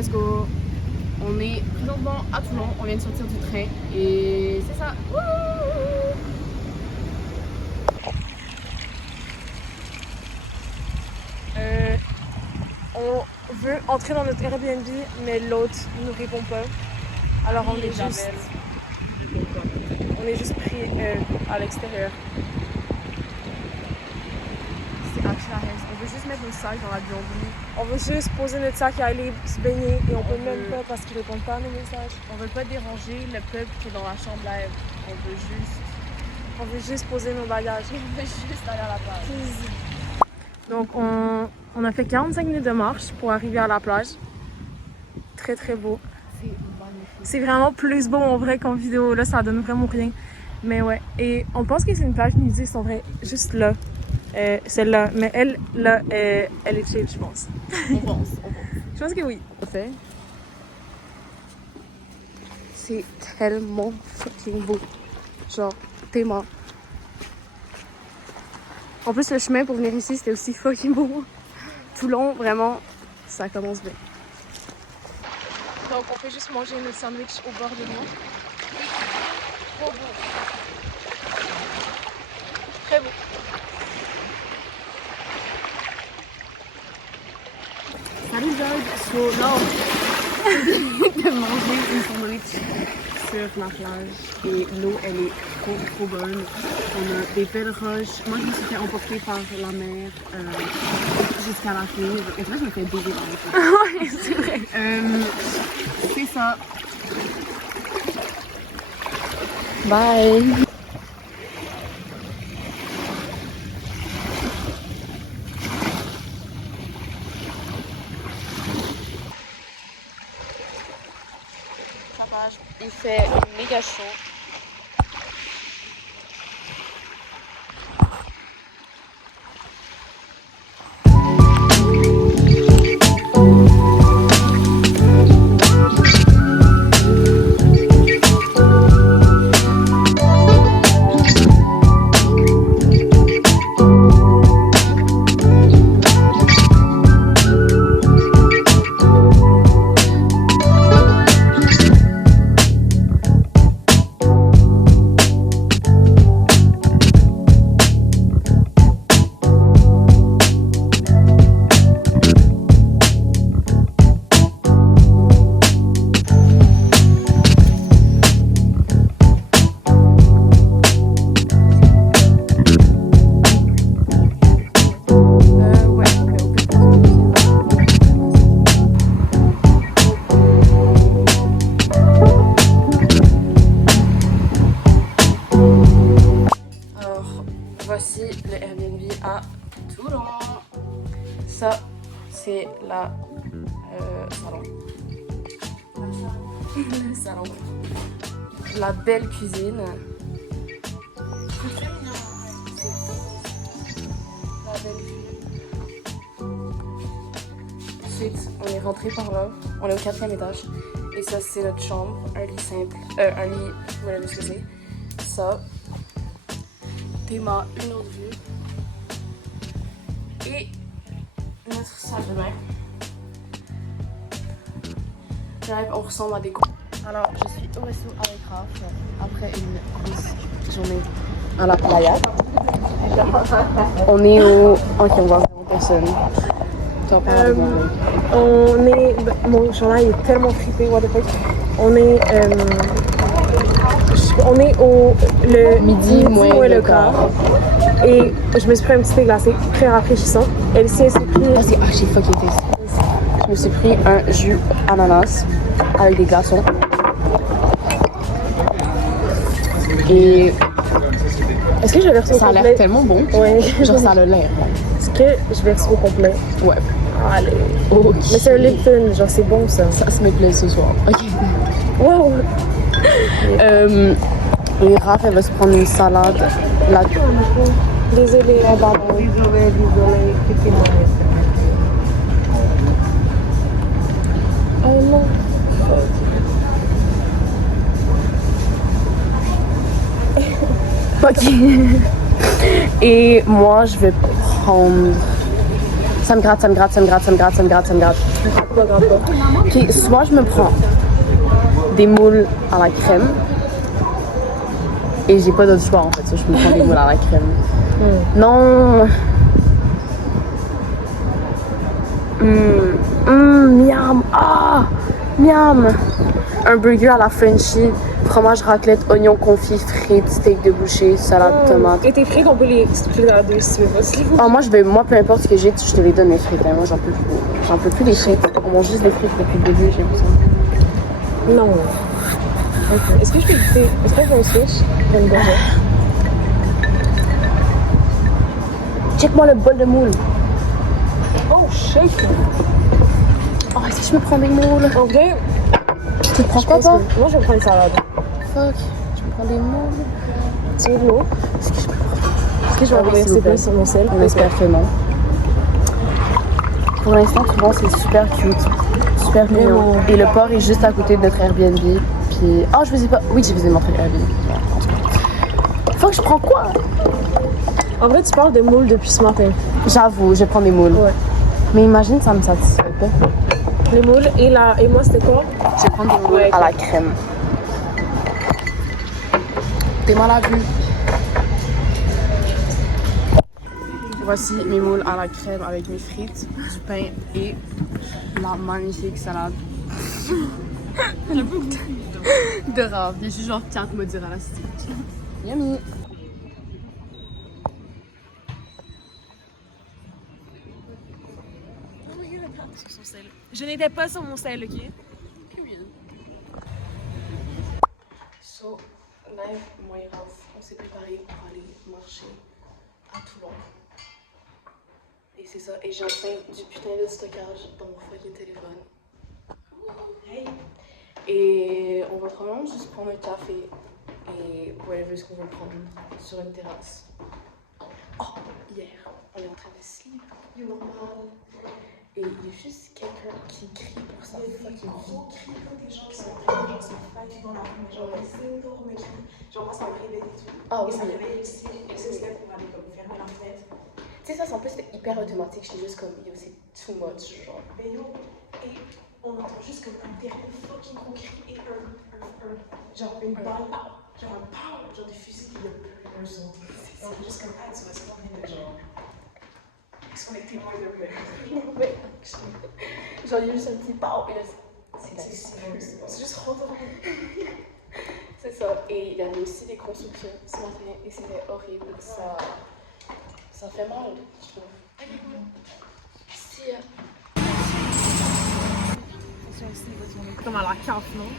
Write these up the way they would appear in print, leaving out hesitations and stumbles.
let's go. On est présentement à Toulon, on vient de sortir du train et c'est ça. Wouh! On veut entrer dans notre Airbnb, mais l'autre ne nous répond pas. Alors on est juste pris à l'extérieur. C'est Archelares. On veut juste mettre nos sacs dans l'avion. On veut juste poser notre sac et aller se baigner et on peut même pas parce qu'ils répondent pas à nos messages. On veut pas déranger le peuple qui est dans la chambre là. On veut juste poser nos bagages. On veut juste aller à la plage. Donc on a fait 45 minutes de marche pour arriver à la plage. Très très beau. C'est magnifique. C'est vraiment plus beau en vrai qu'en vidéo. Là, ça donne vraiment rien. Mais ouais. Et on pense que c'est une plage nudiste en vrai. Juste là. Celle-là. Mais elle, là, elle est chill, je pense. On pense. Je pense que oui. C'est tellement fucking beau. Genre, t'es mort. En plus, le chemin pour venir ici, c'était aussi fucking beau. Toulon, vraiment, ça commence bien. Donc, on peut juste manger notre sandwich au bord de l'eau. Trop beau. Très beau. Salut Jade. Non. De manger une sandwich sur la plage et l'eau elle est trop bonne. On a des belles roches. Moi je me suis fait emporter par la mer jusqu'à la rive. Et là je me fais baiser dans les pieds. Ouais, c'est vrai. C'est ça. Bye. Il fait méga chaud. Voici le Airbnb à Toulon. Ça, c'est la salon. Le salon. La belle cuisine. La belle vue. Ensuite, on est rentré par là. On est au 4e étage. Et ça, c'est notre chambre. Un lit simple. Un lit, voilà ce que c'est. Ça. Théma, une autre vue. Et notre salle de bain. On ressemble à des gros. Alors, je suis au resto avec Raph après une grosse journée à la playa. On est au. Ok, on va voir personne. On est. Mon journal est tellement flippé, what the fuck. On est au midi moins le quart. Et je me suis pris un petit thé glacé très rafraîchissant. Elsie s'est pris. Oh, c'est archi fucking tasty. Je me suis pris un jus ananas avec des glaçons. Et est-ce que je verse au complet? Ça a l'air tellement bon. Ouais. Genre ça a l'air. Est-ce que je verse au complet? Ouais. Allez. Okay. Mais c'est un Lipton, genre c'est bon ça. Ça se me plaît ce soir. Ok. Wow. Et Raph, elle va se prendre une salade. Là. Désolée. Désolée. Oh non. Ok. Et moi, je vais prendre Ça me gratte. Ok, soit je me prends des moules à la crème. Et j'ai pas d'autre choix en fait, soit je me prends des moules à la crème. Non. Miam. Ah, miam. Un burger à la Frenchie, fromage raclette, oignon confit, frites, steak de boucher, salade, tomate. Et tes frites, on peut les regarder si tu veux pas. Ah, moi peu importe ce que j'ai, je te les donne mes frites. Hein. Moi j'en peux plus. J'en peux plus des frites. On mange juste des frites depuis le début, j'ai l'impression. Non. Okay. Est-ce que je peux goûter? Est-ce que je vais un switch? Je vais me gorger. Check-moi le bol de moules. Oh shit! Oh, si je me prends des moules. En vrai, tu te prends quoi toi? Moi je vais prendre une salade. Fuck, je me prends des moules. Tu veux de l'eau? Est-ce que je vais envoyer s'il vous plaît sur mon sel? On espère que non. Pour l'instant, tu vois, c'est super cute. Super mignon. Et le port est juste à côté de notre Airbnb. Puis. Oh, je vous ai pas. Oui, je vous ai montré l'Airbnb. Faut que je prends quoi? En vrai, tu parles de moules depuis ce matin. J'avoue, je prends des moules. Ouais. Mais imagine, ça me satisfait pas. Les moules et moi, c'était quoi? Je vais prendre des moules à la crème. T'es mal à vue. Voici mes moules à la crème avec mes frites, du pain et la magnifique salade. de rave. Il y a juste genre 4 mozzarella à la stick. Yummy! Sur son sel. Je n'étais pas sur mon sel, ok? So, live, moi et Raph, on s'est préparé pour aller marcher à Toulon. Et c'est ça, et j'ai enfin du putain de stockage dans mon fucking téléphone. Hey! Et on va probablement juste prendre un café et whatever ce qu'on veut prendre sur une terrasse. Oh, hier, on est en train de sleep, normal. Et il y a juste quelqu'un qui crie pour sa fucking vie. Crie comme des gens qui sont en train de se fight dans la rue, mais genre des énormes cris. Genre moi ça me réveille et tout. Ah oui, ça me réveille aussi. Et ça se lève pour aller comme fermer la fenêtre. Tu sais ça, c'est en plus c'était hyper automatique. J'étais juste comme yo, c'est too much genre. Mais yo, et on entend juste comme un dernier fucking gros cri et genre une balle, genre un pow, genre des fusils qui le un son. Et on est juste comme ah, tu vas se prendre de genre. Est-ce qu'on est témoin de meurtre? Genre, il y a juste un petit pow et là, c'est juste retourné. C'est ça. Et il y avait aussi des constructions ce matin et c'était horrible. Ça fait mal, je trouve. Si. Comme à la camp, non?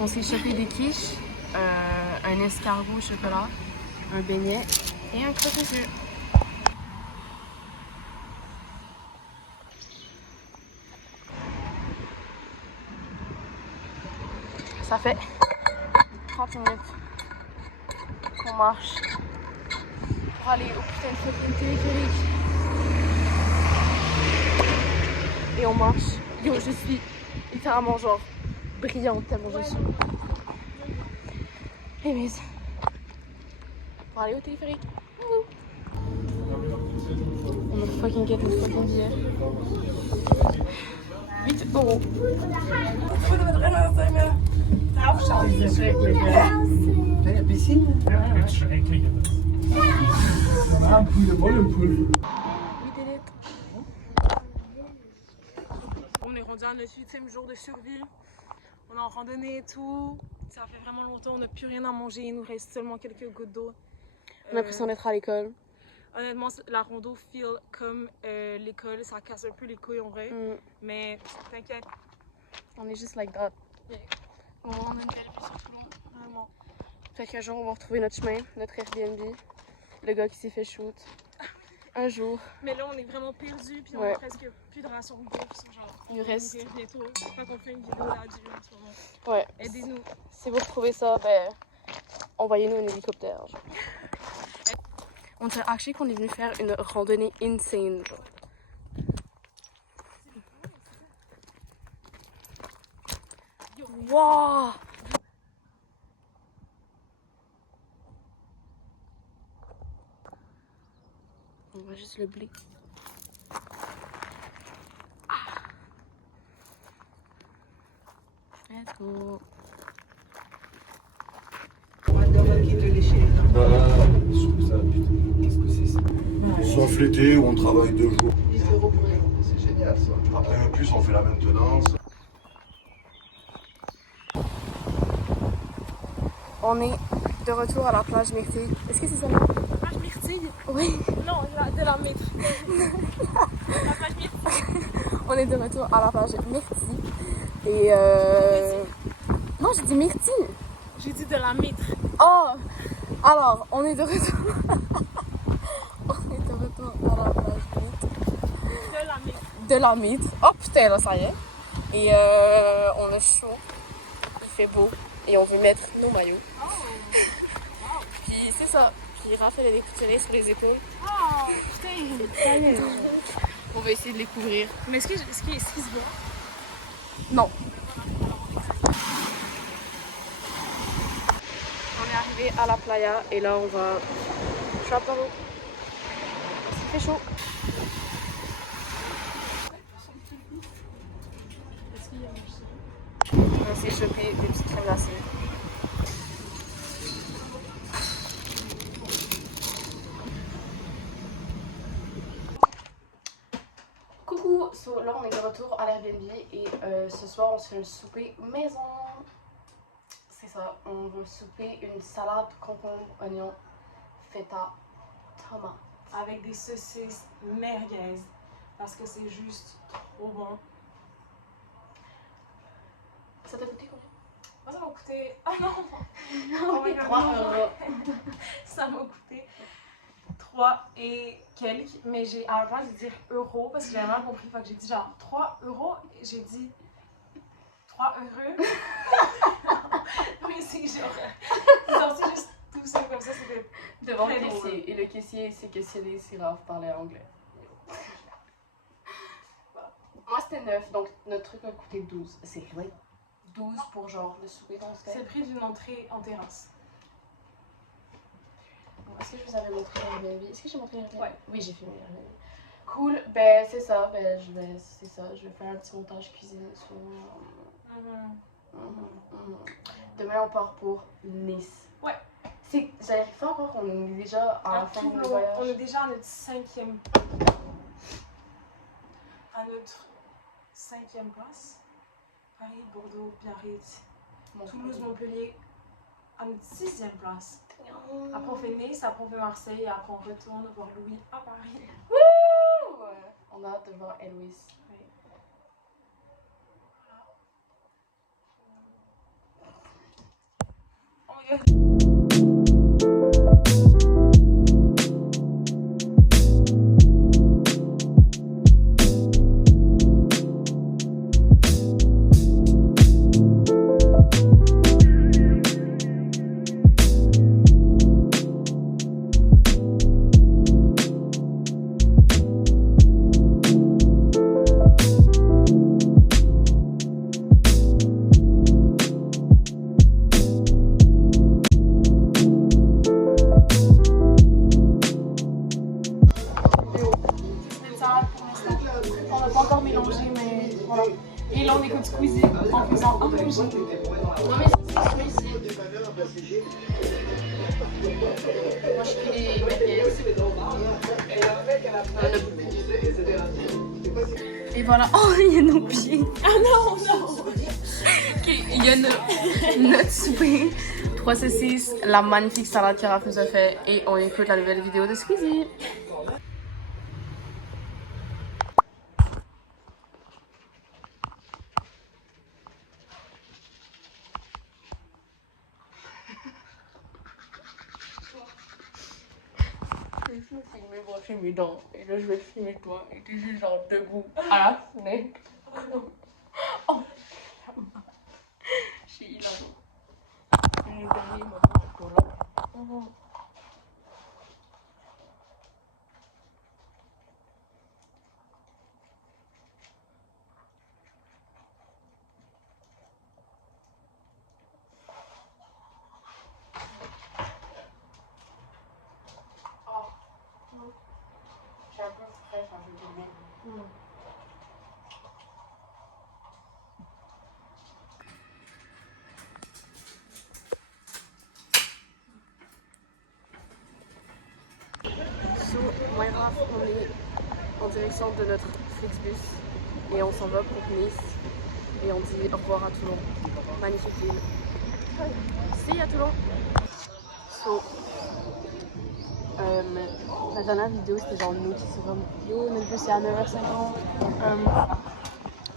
On s'est chopé des quiches, un escargot au chocolat, un beignet et un croque-monsieur. Ça fait 30 minutes qu'on marche pour aller au putain de fucking téléphérique. Et on marche. Yo, je suis littéralement genre brillante tellement je suis. Et mais pour aller au téléphérique. On a fucking get notre fucking billet. 8 €. Een piscine? Ja, dat is schrecklich. On est rendu à notre 8e jour de survie. On est en randonnée et tout. Ça fait vraiment longtemps, on n'a plus rien à manger. Il nous reste seulement quelques gouttes d'eau. On a l'impression d'être à l'école. Honnêtement, la rando feel comme l'école. Ça casse un peu les couilles en vrai. Mais t'inquiète. On est juste like that. Yeah. On a une belle vue sur Toulon. Vraiment. Fait qu'un jour, on va retrouver notre chemin, notre Airbnb. Le gars qui s'est fait shoot. Un jour. Mais là, on est vraiment perdus, puis on a presque plus de rations de bouffe. Genre, il reste. Bientôt, quand on fait une vidéo là-dessus en ce moment. Ouais. Aidez-nous. Si vous retrouvez ça, ben, envoyez-nous un hélicoptère. Genre. On dirait actually qu'on est venu faire une randonnée insane. Genre. Wow! On voit juste le blé. Let's go. Je trouve ça putain. Qu'est-ce que c'est ça? Sauf l'été où on travaille 2 jours. 10 euros pour les. C'est génial ça. Après, en plus, on fait la maintenance. On est de retour à la plage Myrtille. Est-ce que c'est ça là? Plage Myrtille? Oui. Non, de la Myrtille. La plage Myrtille. On est de retour à la plage Myrtille. Et non, j'ai dit Myrtille. J'ai dit de la Mitre. Oh! Alors, on est de retour. On est de retour à la plage De la Mitre. de la Mitre. Oh putain, là, ça y est. Et on a chaud. Il fait beau. Et on veut mettre nos maillots. Puis c'est ça. Puis Raphaël a des coups de soleil sur les épaules. Oh, putain. On va essayer de les couvrir. Mais est-ce qu'il se voit? Non. On est arrivé à la playa et là on va choper dans l'eau. Il fait chaud. On va essayer de choper des petites crèmes glacées. Coucou, là on est de retour à l'Airbnb et ce soir on se fait un souper maison. C'est ça, on va souper une salade concombre, oignon, feta, tomate. Avec des saucisses merguez. Parce que c'est juste trop bon. Ça t'a coûté combien? Moi, ça m'a coûté. Ah non! Oh my God, 3 euros. Ça m'a coûté 3 et quelques. Mais j'ai à la place de dire euros parce que j'avais mal compris. Fait que j'ai dit genre 3 euros. J'ai dit 3 euros. Oui, c'est genre. C'est sorti juste tout seul comme ça. C'était Devant le très drôle. caissier. Et le caissier s'est questionné si Raph parlait anglais. Moi c'était 9, donc notre truc a coûté 12. C'est rien. 12 pour genre le souper qu'on se C'est fait. le prix d'une entrée en terrasse. Bon, est-ce que je vous avais montré l'Airbnb? Est-ce que j'ai montré l'Airbnb? Ouais. Oui, j'ai filmé l'Airbnb. Cool, ben c'est ça, je vais faire un petit montage cuisine sur... Demain on part pour Nice. Ouais. J'arrive pas encore qu'on est déjà à la fin de notre voyage. On est déjà à notre cinquième. À notre 5e place. Paris, Bordeaux, Biarritz, Toulouse, Montpellier. À notre 6e place. Après on fait Nice, après on fait Marseille et après on retourne voir Louis à Paris. Wouh! Ouais. On a hâte de voir Héloïse. Oui. Voilà. Oh my God. Une salade pour l'instant. On n'a pas encore mélangé, mais voilà. Et là, on écoute Squeezie en faisant un peu musique. Non mais c'est ici. Moi je prie les merguez. Et voilà. Oh, il y a nos pieds. Ah non, non! Ok, il y a notre souper. 3 saucisses, la magnifique salade que Raph nous a fait et on écoute la nouvelle vidéo de Squeezie. Je me filmer, moi filmer dans. Et là je vais te filmer toi et t'es juste genre debout à la fenêtre. Oh, je suis hilarante. Le dernier moment de Colombe. Je suis un peu fraîche, un peu bébé. on est en direction de notre Flixbus et on s'en va pour Nice et on dit au revoir à Toulon. Magnifique ville. See à Toulon. So, la dernière vidéo c'était genre nous qui se comme yo, mais le bus c'est à 9h50.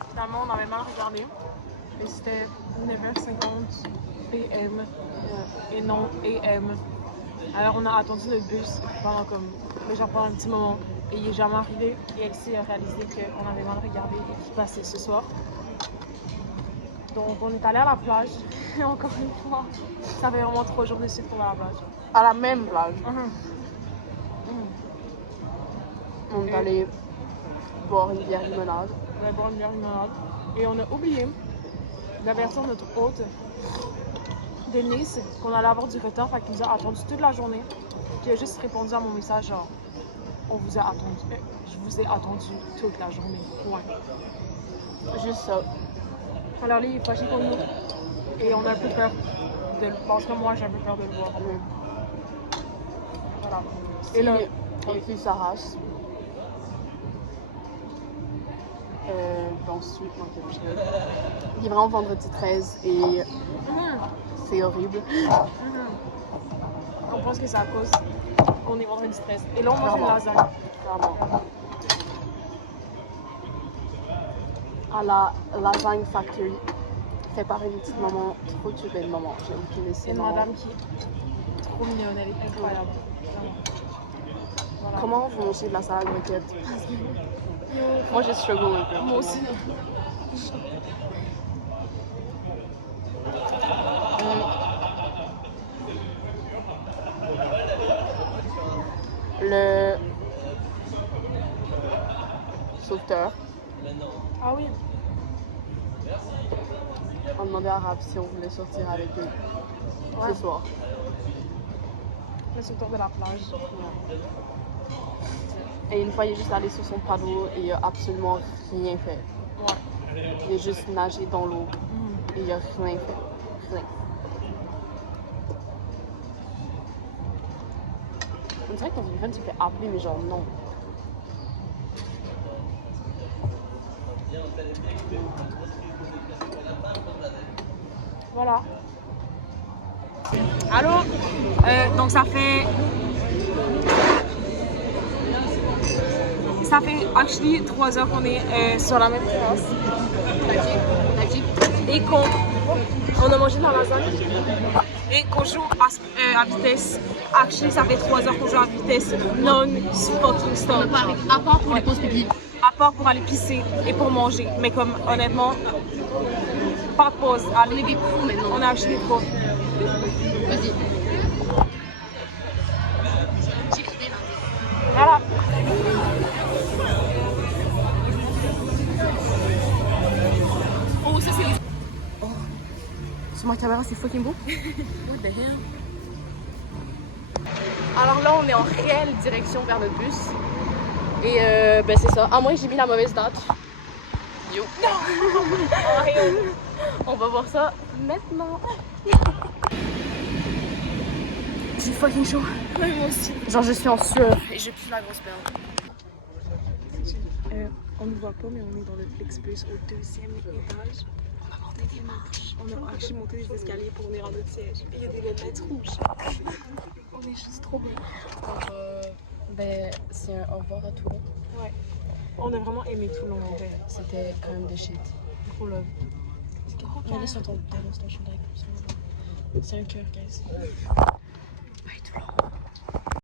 Finalement, on avait mal regardé. Et c'était 9h50 PM et non AM. Alors on a attendu le bus pendant un petit moment. Et il est jamais arrivé. Et Elsie a réalisé qu'on avait mal regardé et qu'il passait ce soir. Donc on est allé à la plage. Et encore une fois, ça fait vraiment 3 jours de suite qu'on va à la plage. À la même plage. On est allé boire une bière limonade. On va boire une bière limonade. Et on a oublié d'avertir notre hôte de Nice qu'on allait avoir du retard. Fait qu'il nous a attendu toute la journée. Puis il a juste répondu à mon message genre on vous a attendu. Je vous ai attendu toute la journée. Ouais. Juste ça. Alors lui il est fâché pour nous. Et on a un peu peur de le voir. Parce que moi j'ai un peu peur de le voir. Voilà. Et là, on fait sa race. Ensuite, il est vraiment vendredi 13 et c'est horrible. On pense que c'est à cause qu'on est vendredi 13. Et là on mange une lasagne. Clairement. À la Lasagne Factory, fait par une petite maman, trop turbée de maman. J'ai oublié laisser Une madame qui est trop mignonne, elle est incroyable. Vraiment. Voilà. Comment vous mangez de la salade roquette? Moi j'ai struggle un peu. Moi aussi. Le sauveteur, Ah oui. on demandait à Rap si on voulait sortir avec lui ce soir. Le sauveteur de la plage. Et une fois, il est juste allé sur son paddle et il a absolument rien fait. Ouais. Il a juste nagé dans l'eau et il a rien fait. Rien. On dirait que ton téléphone se fait appeler, mais genre non. Voilà. Allô? Donc ça fait actually 3 heures qu'on est sur la même terrasse. Et qu'on a mangé de la lasagne. Et qu'on joue à vitesse. Actually, ça fait 3 heures qu'on joue à vitesse non-fucking stop. À part pour les pauses pipi. À part pour aller pisser et pour manger. Mais comme honnêtement, pas de pause. Allez, On est des pros maintenant. on a acheté des pros. Vas-y. Voilà. Oh, ça c'est les... Oh. Sur ma caméra, c'est fucking beau. What the hell? Alors là, on est en réelle direction vers notre bus. Et ben c'est ça. À moins que j'ai mis la mauvaise date. Yo. On va voir ça maintenant. J'ai fucking chaud. Ouais, moi aussi. Genre je suis en sueur et je pue la grosse perle. On ne voit pas, mais on est dans le Flixbus au 2e étage. On a monté des marches. On a actually monté des escaliers pour venir à notre siège. Et il y a des lettres rouges. On est juste trop bien. Donc, ben, c'est un au revoir à Toulon. Ouais. On a vraiment aimé Toulon en vrai. C'était quand même de shit. Gros love. Regardez sur ton chandail comme ça. C'est un cœur, guys. Bye Toulon.